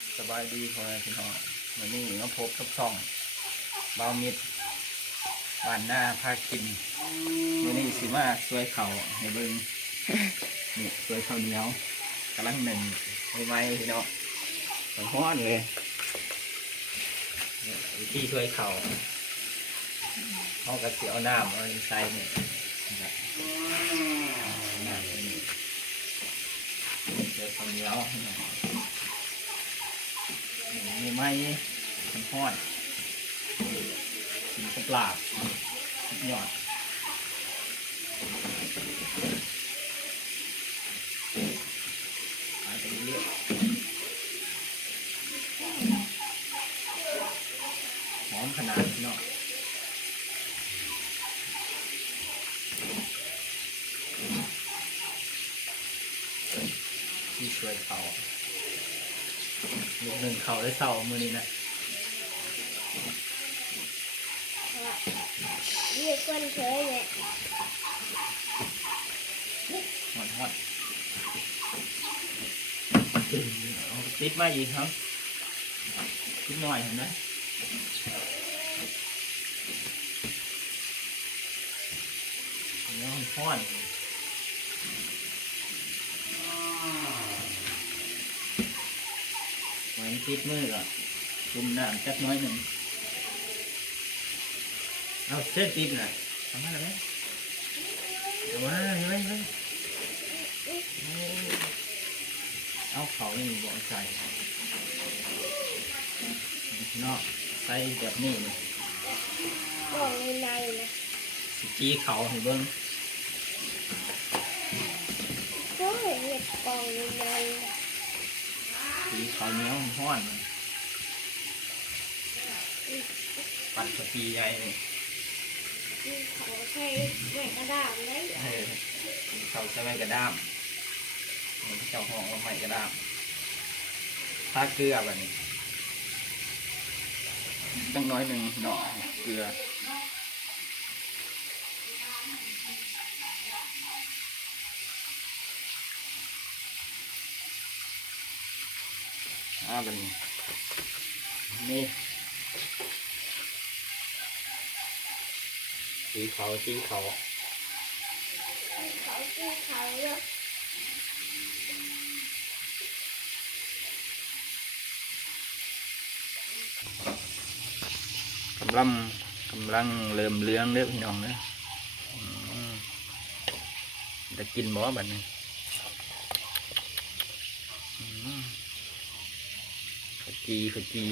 สบายดีพ่อแม่พี่น้องวันนี้มาพบกับช่องเบามิดบ้านหน้าพากินวันนี้สิมาช่วยเขาในเบิ้งนี่ช่วยข้าวเหนียวกำลังหนึ่งไม้พี่น้องร้อนเลยวิธีช่วยเขาเขากระเสียวน้ำเอาใส่เนี่ยน้ำนี่ช่วยข้าวเหนียวมีไม้มันทอดกินกับลาบยอดหายไปเรื่อยหอมขนาดเนาะที่ช่วยเขาลูกหนึ่งเขาได้เศร้ามือนี้นะนี่คนเคยเนี่ยหอดเอาติดมาอีกครับติดหน่อยเห็นไหมแล้วมันทอดไว้ติดมือก่อนจุ่มน้ำจักน้อยหนึ่งเอาเส้นติดน่ะทำมาแล้วไหมทำมาเฮ้ยเอาเขานี่บอกใส่เนาะใส่แบบนี้เลย กล่องในนะสกี้เขาให้เบิ้ง ก็เห็นกล่องในสีเขาเหนียวห้อนปั่นสกีใหญ่เลย ที่เขาใช้แม่กระดาษไหมเขาจะไม่กระด้ามเจ้าห้องว่าไม่กระด้ามถ้าเกลือแบบนี้ตั้งน้อยหนึ่งหน่อเกลือแบบนี้นี่สีเขาเขาที่เขาเยอะกำลังเริ่มเลี้ยงเด้อพี่น้องเด้อจะกินบ่บัดนี้ขจี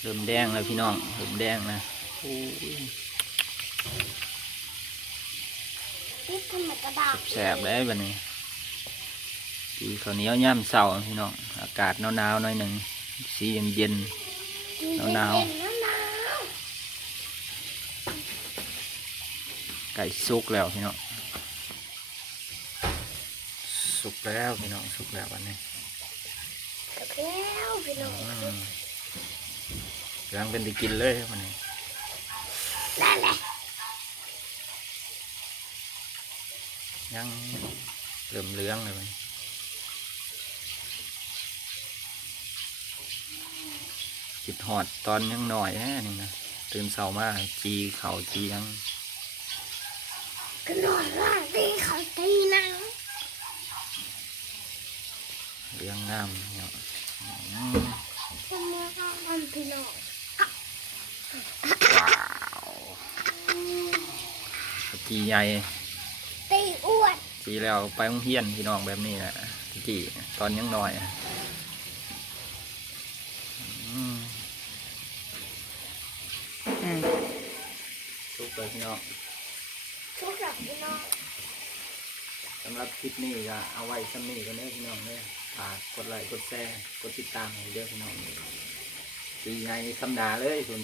เริ่มแดงแล้วพี่น้องเริ่มแดงนะที่ทำกระดาษแสบได้บัดนี้กีข้าวเหนียวย่ำเสาพี่น้องอากาศหนาวๆหน่อยหนึ่งสีเย็นหนาวไก่สุกแล้วพี่น้องสุกแล้วพี่น้องสุกแล้ววันนี้แล้วพี่น้องกำลังเป็นที่กินเลยวันนี้นั่นแหละยังเริ่มเลื้องเลยจิตหอดตอนยังหน่อยแค่นี่นะตื่นเช้ามาจีเขาจียังก็นอนว่าตีเขาตีนังเลี้ยงงามเนาะทำไมเขาทำพี่น้องว้าวจีใหญ่ตีอ้วนจีแล้วไปโรงเรียนพี่น้องแบบนี้นะจีตอนยังหน่อยทุกเลยพี่น้องทุกอย่างพี่น้องสำหรับคลิปนี้ก็เอาไว้สำนี้กันเลยพี่น้องเลยฝากกดไลค์กดแชร์กดติดตามให้เยอะพี่น้องดีไงธรรมดาเลยคุณ